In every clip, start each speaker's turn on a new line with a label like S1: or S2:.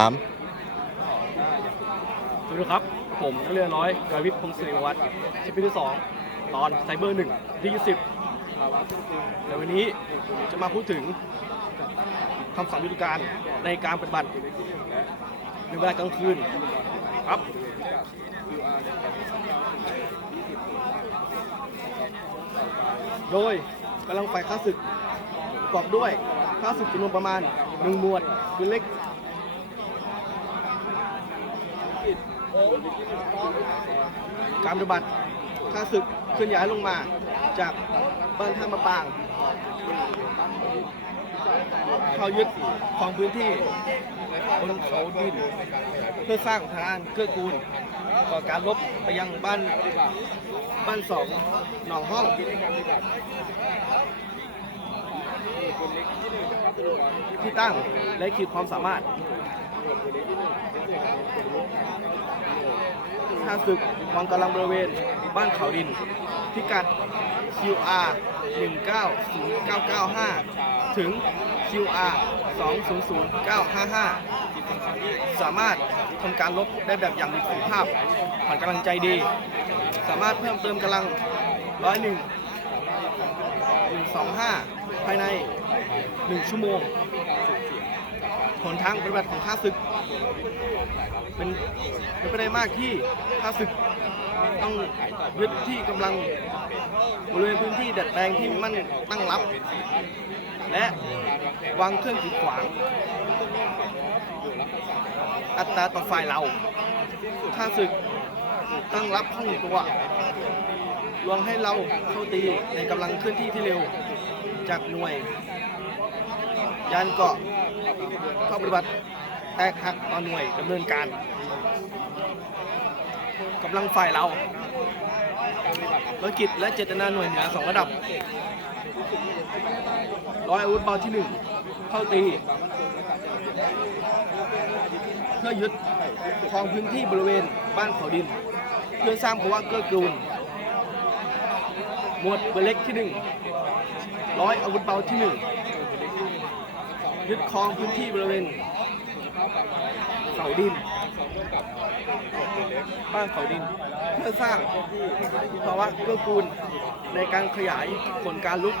S1: สาม
S2: สวัสดีครับ ผมนักเรียนร้อยกายวิทย์พงศ์ศิริวัฒน์ชิปที่สองตอนไซเบอร์หนึ่งที่ยี่สิบในวันนี้จะมาพูดถึงคำสั่งยุทธการในการปฏิบัติในเวลากลางคืนครับโดยกำลังไฟข้าศึกประกอบด้วยข้าศึกจำนวนประมาณหนึ่งหมวดคือเล็ก การปฏิบัติข้าศึกเคลื่อนย้ายลงมาจากบ้านท่ามะปาง เข้ายึดของพื้นที่บนเขาดินเพื่อสร้างทางเกื้อกูลต่อการลบไปยังบ้านบ้านสองหนองห้องที่ตั้งและขีดความสามารถ ข้าศึกวางกำลังบริเวณ บ้านเขาดิน พิกัด QR 190995 ถึง QR 200955 สามารถทำการลบได้แบบอย่างมีประสิทธิภาพผ่อนกำลังใจดี สามารถเพิ่มเติมกำลังร้อยหนึ่งหนึ่งสองห้าภายใน 1 ชั่วโมง ผลทางปฏิบัติของข้าศึก เป็นเป็นไปได้มากที่ข้าศึกต้องยึดที่กำลังบริเวณพื้นที่ดัดแปลงที่มั่นตั้งรับ และวางเครื่องกีดขวาง อัตราต่อฝ่ายเราข้าศึกตั้งรับห้องตัวลวงให้เราเข้าตีในกำลังเคลื่อนที่ที่เร็ว จากหน่วย ยานเกาะ เข้าปฏิบัติแตกหักต่อหน่วยดำเนินการกำลังฝ่ายเราภารกิจและเจตนาหน่วยเหนือสองระดับ ร้อยอาวุธเบาที่หนึ่งเข้าตี เพื่อยึดครองพื้นที่บริเวณบ้านเขาดิน เพื่อสร้างภาวะเกื้อกูล หมวดเบเล็กที่หนึ่งร้อยอาวุธเบาที่หนึ่ง ยึดครองพื้นที่บริเวณเขาดิน บ้านเขาดิน เพื่อสร้างภาวะเกื้อกูลในการขยายผลการลุก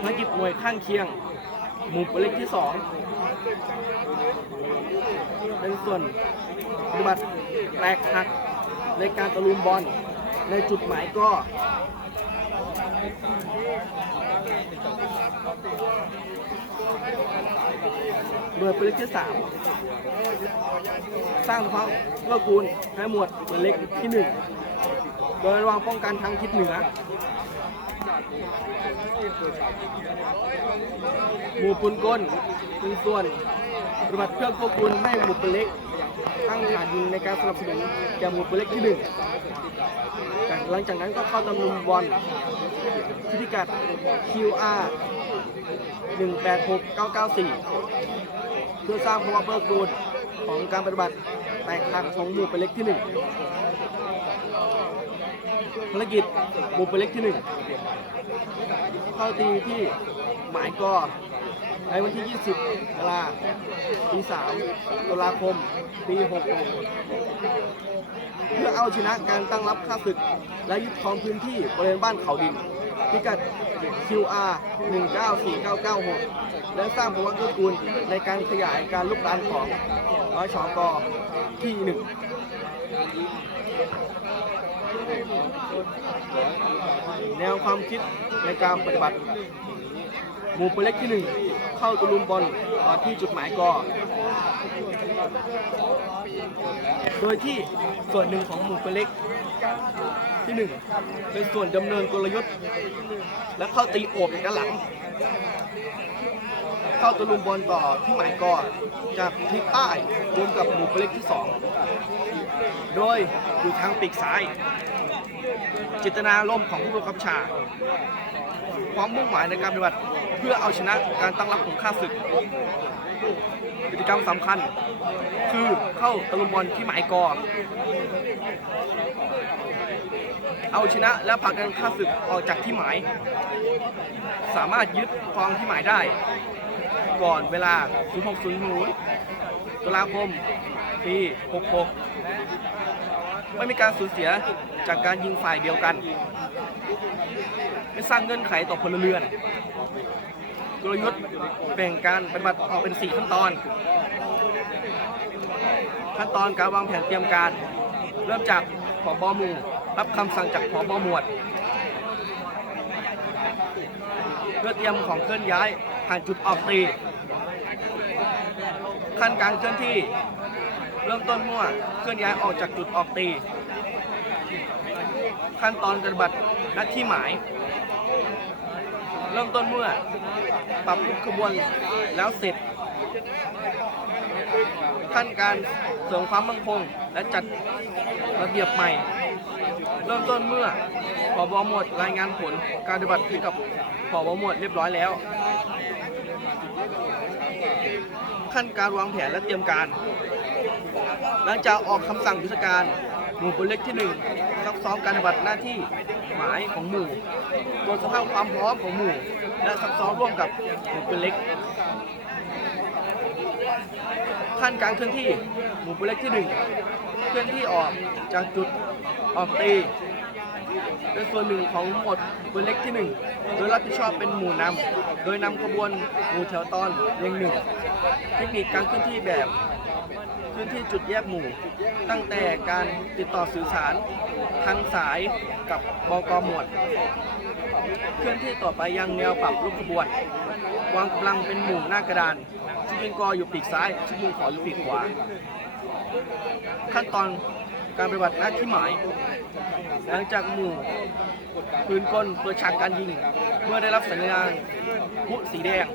S2: ภารกิจหน่วยข้างเคียง หมู่บอร์เล็กที่สองเป็นส่วนปฏิบัติแตกหักในการตะลุมบอลในจุดหมายก็ เบอร์เป็นเล็กที่สามสร้างความเพื่อกูลให้หมวดเป็นเล็กที่หนึ่งโดยระวังป้องกันทางทิศเหนือหมู่ปุนก้นเป็นส่วนปฏิบัติเพื่อควบคุมให้หมู่เป็นเล็ก ตั้งฐานยิงในการสนับสนุนแก่หมู่เป็นเล็กที่หนึ่ง หลังจากนั้นก็เข้าตำลุมบอลที่พิกัด QR 186994 เพื่อสร้างภาวะเบิกดูนของการปฏิบัติแตกหักของหมู่เป็นเล็กที่หนึ่งภารกิจหมู่เป็นเล็กที่หนึ่งเข้าตีที่หมายก่อ ในวันที่ 20เวลาปี3ตุลาคม ปี66เพื่อเอาชนะการตั้งรับค่าศึก และยึดครองพื้นที่บริเวณบ้านเขาดินพิกัด QR 194996 และสร้างภาวะเกื้อกูลในการขยายการลุกรานของร้อยชอกอที่หนึ่งแนวความคิดในการปฏิบัติ หมู่ปืนเล็กที่หนึ่ง เข้าตะลุมบอลต่อที่จุดหมายก่อโดยที่ส่วนหนึ่งของหมู่ปืนเล็กที่หนึ่งเป็นส่วนดำเนินกลยุทธ์ และเข้าตีโอบจากด้านหลัง เข้าตะลุมบอลต่อที่หมายก่อจากทิศใต้รวมกับหมู่ปืนเล็กที่สองโดยอยู่ทางปีกซ้ายเจตนาล่มของผู้บังคับชา ความมุ่งหมายในการปฏิบัติ เพื่อเอาชนะการตั้งรับของข้าศึก กิจกรรมสำคัญ คือเข้าตะลุมบอลที่หมายกอ เอาชนะและผลักดันข้าศึกออกจากที่หมาย สามารถยึดครองที่หมายได้ ก่อนเวลา 0600ตุลาคมปี 66 ไม่มีการสูญเสียจากการยิงฝ่ายเดียวกัน ไม่สร้างเงื่อนไขต่อพลเรือน กลยุทธ์แบ่งการปฏิบัติออกเป็น 4 ขั้นตอน ขั้นตอนการวางแผนเตรียมการ เริ่มจากผบหมู่รับคำสั่งจากผบหมวด เพื่อเตรียมของเคลื่อนย้ายผ่านจุดออกตี ขั้นการเคลื่อนที่เริ่มต้นมั่วเคลื่อนย้ายออกจากจุดออกตี ขั้นตอนปฏิบัติหน้าที่หมาย เริ่มต้นเมื่อ ปรับรูปขบวนแล้วเสร็จขั้นการเสริมความมั่นคง และจัดระเบียบใหม่ เริ่มต้นเมื่อผบหมวดรายงานผลการปฏิบัติให้กับผบหมวดเรียบร้อยแล้ว ขั้นการวางแผนและเตรียมการ หลังจากออกคำสั่งยุทธการหมู่พลเล็กที่1ซักซ้อมการปฏิบัติหน้าที่ หมายของหมู่ตรวจสภาพความพร้อมของหมู่ และซักซ้อมร่วมกับหมู่พลเล็กขั้นการเคลื่อนที่หมู่พลเล็กที่1เคลื่อนที่ออกจากจุดออกตีเป็นส่วนหนึ่งของหมวดปืนเล็กที่1โดยรับผิดชอบเป็นหมู่นำโดยนำขบวนหมู่แถวตอนเรียงหนึ่งเทคนิคการเคลื่อนที่แบบ พื้นที่จุดแยกหมู่ ตั้งแต่การติดต่อสื่อสารทางสายกับบกหมวด เคลื่อนที่ต่อไปยังแนวปรับรูปขบวน วางกำลังเป็นหมู่หน้ากระดานชุดยิงกออยู่ปีกซ้ายชุดยิงขออยู่ปีกขวา ขั้นตอนการปฏิบัติหน้าที่หมาย หลังจากหมู่ปืนกลเปิดฉากการยิง เมื่อได้รับสัญญาณพุสีแดง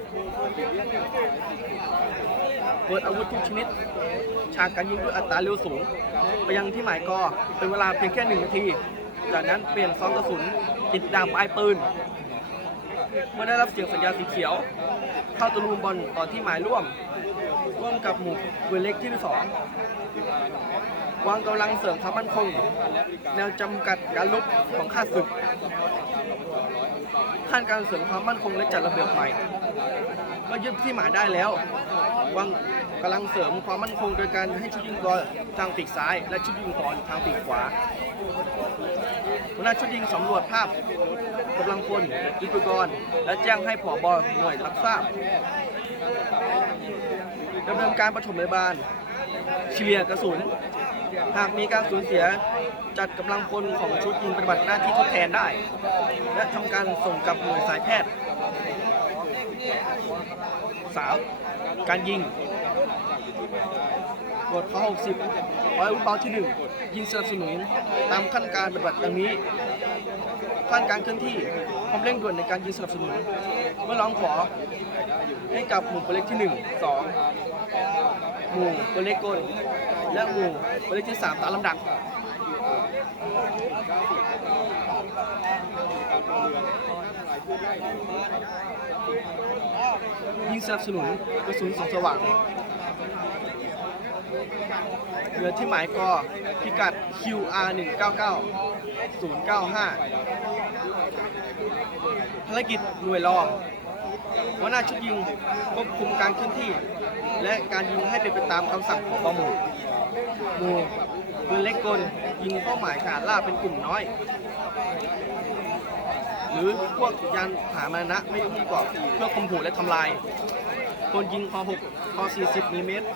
S2: เปิดอาวุธทุกชนิด ฉากการยิงด้วยอัตราเร็วสูง ไปยังที่หมายกอเป็นเวลาเพียงแค่หนึ่งนาที จากนั้นเปลี่ยนซองกระสุนติดดามปลายปืน เมื่อได้รับเสียงสัญญาณสีเขียว เข้าตะลุมบอลต่อที่หมายร่วม ร่วมกับหมู่เวเล็กที่สอง วางกำลังเสริมความมั่นคง แนวจำกัดการลบของข้าศึกขั้นการเสริมความมั่นคงและจัดระเบียบใหม่เมื่อยึดที่หมายได้แล้ววางกำลังเสริมความมั่นคงโดยการให้ชุดยิงกอทางปีกซ้าย และชุดยิงขอทางปีกขวาหัวหน้าชุดยิงสำรวจภาพกำลังพลยุทธกร และแจ้งให้ผอบหน่วยรับทราบดำเนินการปฐมพยาบาลเฉลี่ยกระสุน หากมีการสูญเสียจัดกำลังพลของชุดยิงปฏิบัติหน้าที่ทดแทนได้ และทำการส่งกับหน่วยสายแพทย์ 3. การยิงบทข้อ60ร้อยอุปเป้าที่ 1 ยิงสนับสนุนตามขั้นการปฏิบัติดังนี้ ขั้นการเคลื่อนที่ ความเร่งด่วนในการยิงสนับสนุนเมื่อร้องขอให้กับหมู่ตัวเล็กที่ 1 2 หมู่ตัวเล็กกลและหมู่ตัวเล็กที่ 3 ตามลำดับยิงสนับสนุนกระสุนส่องสว่าง เรือที่หมายกอพิกัด QR 1 9 9 0 9 5 ภารกิจหน่วยรองหัวหน้าชุดยิงควบคุมการเคลื่อนที่ และการยิงให้เป็นไปตามคำสั่งของบหมู่หมู่ปืนเล็กกลยิงเป้าหมายขนาดล่าเป็นกลุ่มน้อย หรือพวกยานผามานะไม่รู้ประกอเพื่อข่มขู่และทำลายคนยิงคอ6คอ40มิลลิเมตร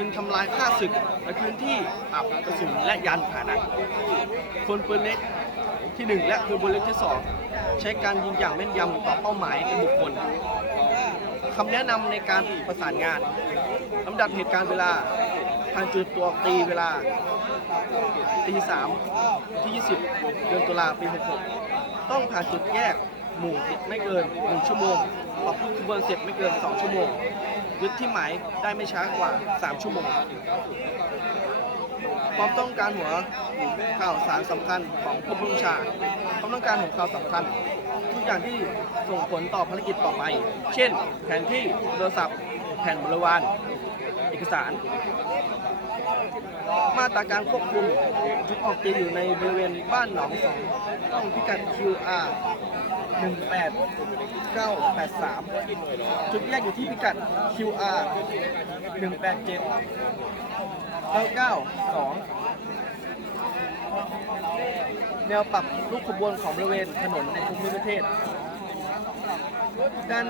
S2: ยิงทำลายค่าศึกในพื้นที่อับกระสุนและยานผาหนะคนปืนเล็กที่ 1 และคนปืนเล็กที่ 2 ใช้การยิงอย่างแม่นยำต่อเป้าหมายเป็นบุคคลคำแนะนำในการประสานงานลำดับเหตุการณ์เวลาทางจุดตัวตีเวลาตีสามที่ 20 เดือนตุลาปี 66 ต้องผ่านจุดแยก หมู่ไม่เกิน 1 ชั่วโมงปรับขบวนเสร็จไม่เกิน 2 ชั่วโมง ยึดที่หมายได้ไม่ช้ากว่า 3 ชั่วโมง ความต้องการหัวข่าวสารสำคัญของผู้บัญชา ความต้องการของข่าวสำคัญ ทุกอย่างที่ส่งผลต่อภารกิจต่อไป เช่น แผนที่โทรศัพท์ แผ่นบริวาร เอกสาร มาตรการควบคุมจุดออกตีอยู่ในบริเวณบ้านหนองสองต้องพิกัด QR 18983 จุดแยกอยู่ที่พิกัด QR 187 992 แนวปรับลูกขบวนของบริเวณถนนในภูมิประเทศ ด้าน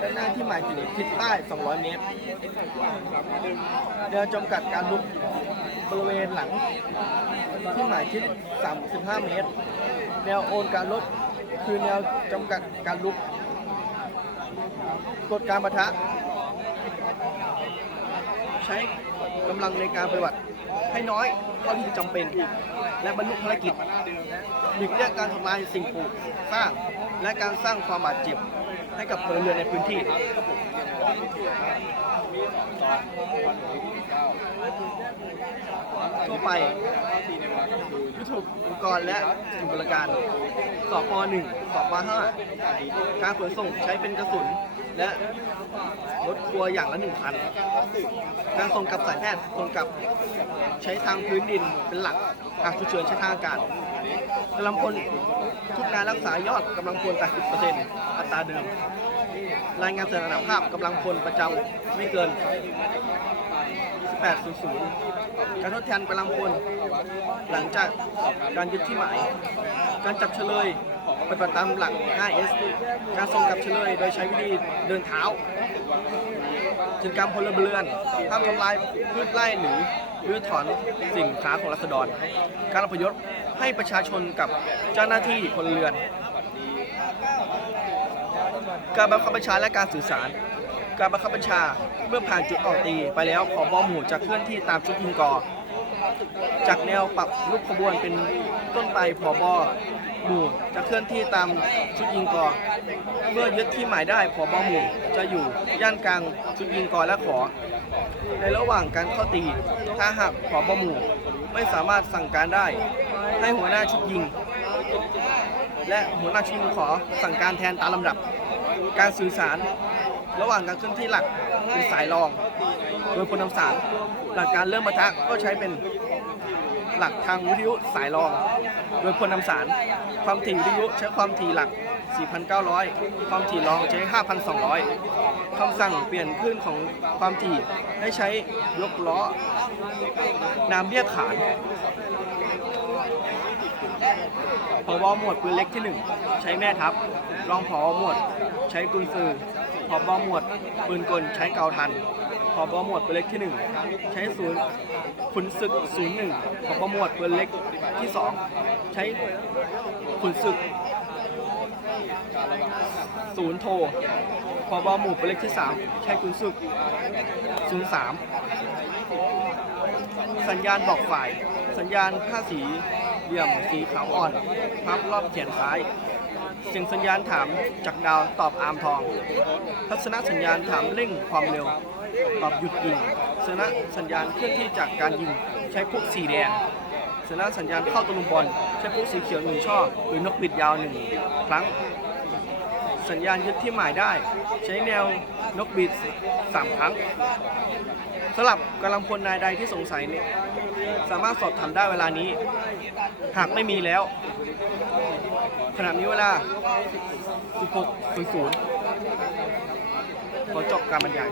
S2: ด้านหน้าที่หมายถึงทิศใต้ 200 เมตรแนวจำกัดการลุกบริเวณหลังที่หมายทิศ35 เมตร แนวโอนการลบ คือแนวจำกัดการลุกกฎการประทะ ใช้กำลังในการปฏิบัติ ให้น้อยเท่าที่จำเป็น และบรรลุภารกิจหลีกเลี่ยงการทำลายสิ่งปลูกสร้าง และการสร้างความบาดเจ็บให้กับพลเรือนในพื้นที่ ทั่วไปยุทธอุปกรณ์และสิ่งบริการสป .1 สป .5 การขนส่งใช้เป็นกระสุน และรถครัวอย่างละหนึ่งคัน การส่งกับสายแพทย์ส่งกับใช้ทางพื้นดินเป็นหลัก หากฉุกเฉินใช้ทางอากาศ กำลังพลทุกการรักษายอดกำลังพล 80%อัตราเดิม รายงานสถานภาพกำลังพลประจำไม่เกิน 1800 การทดแทนกำลังพล หลังจากการยึดที่หมาย การจับเฉลยปฏิบัติตามหลัก 5S การส่งกลับเฉลยโดยใช้วิธีเดินเท้ากิจกรรมพลเรือนห้ามทำลายพืชไร่หรือ รื้อถอนสิ่งค้าของรัษฎร การอพยพให้ประชาชนกับเจ้าหน้าที่พลเรือน การบังคับบัญชาและการสื่อสาร การบังคับบัญชาเมื่อผ่านจุดออกตีไปแล้วขอบอหมู่จะเคลื่อนที่ตามชุดยิงกอจากแนวปรับรูปขบวนเป็นต้นไปผอบอหมู่จะเคลื่อนที่ตามชุดยิงกอ เมื่อยึดที่หมายได้ผอบอหมู่จะอยู่ย่านกลางชุดยิงกอและขอ ในระหว่างการเข้าตี ถ้าหากผอบหมู่ไม่สามารถสั่งการได้ ให้หัวหน้าชุดยิง และหัวหน้าชุดยิงขอสั่งการแทนตามลำดับ การสื่อสารระหว่างการเคลื่อนที่หลักเป็นสายรอง โดยพลนำสารหลักการเริ่มปะทะก็ใช้เป็นหลักทางวิทยุสายรอง โดยพลนำสารความถี่วิทยุใช้ความถี่หลัก 4,900 ความถี่รองใช้ 5,200คำสั่งเปลี่ยนคลื่นของความถี่ให้ใช้ยกล้อนามเรียกขานผบหมวดปืนเล็กที่ 1 ใช้แม่ทัพ รองผอหมวด ใช้กุนซือผบหมวดปืนกลใช้เกาทันผบหมวดปืนเล็กที่ 1 ใช้ศูนย์ขุนศึก01ผบหมวดปืนเล็กที่ 2 ใช้ขุนศึก ศูนย์โทรผบหมู่ปเล็กที่3ใช้ขุนศึก03สัญญาณบอกฝ่าย สัญญาณผ้าสีเหลี่ยมสีขาวอ่อนพับรอบแขนซ้ายเสียงสัญญาณถามจากดาวตอบอาร์มทอง ทัศนสัญญาณถามเร่งความเร็ว ตอบหยุดยิงสัญสัญญาณเคลื่อนที่จากการยิง ใช้พวกสีแดงสัญญาณสัญญาณเข้าตะลุมบอล ใช้พวกสีเขียวหนึ่งช่อหรือนกบิดยาวหนึ่งครั้ง สัญญาณยึดที่หมายได้ ใช้แนวนกบิดสามครั้งสำหรับกำลังพลนายใดที่สงสัยเนี่ยสามารถสอบถามได้เวลานี้ หากไม่มีแล้ว ขณะนี้เวลา 16.00ขอจบการบรรยาย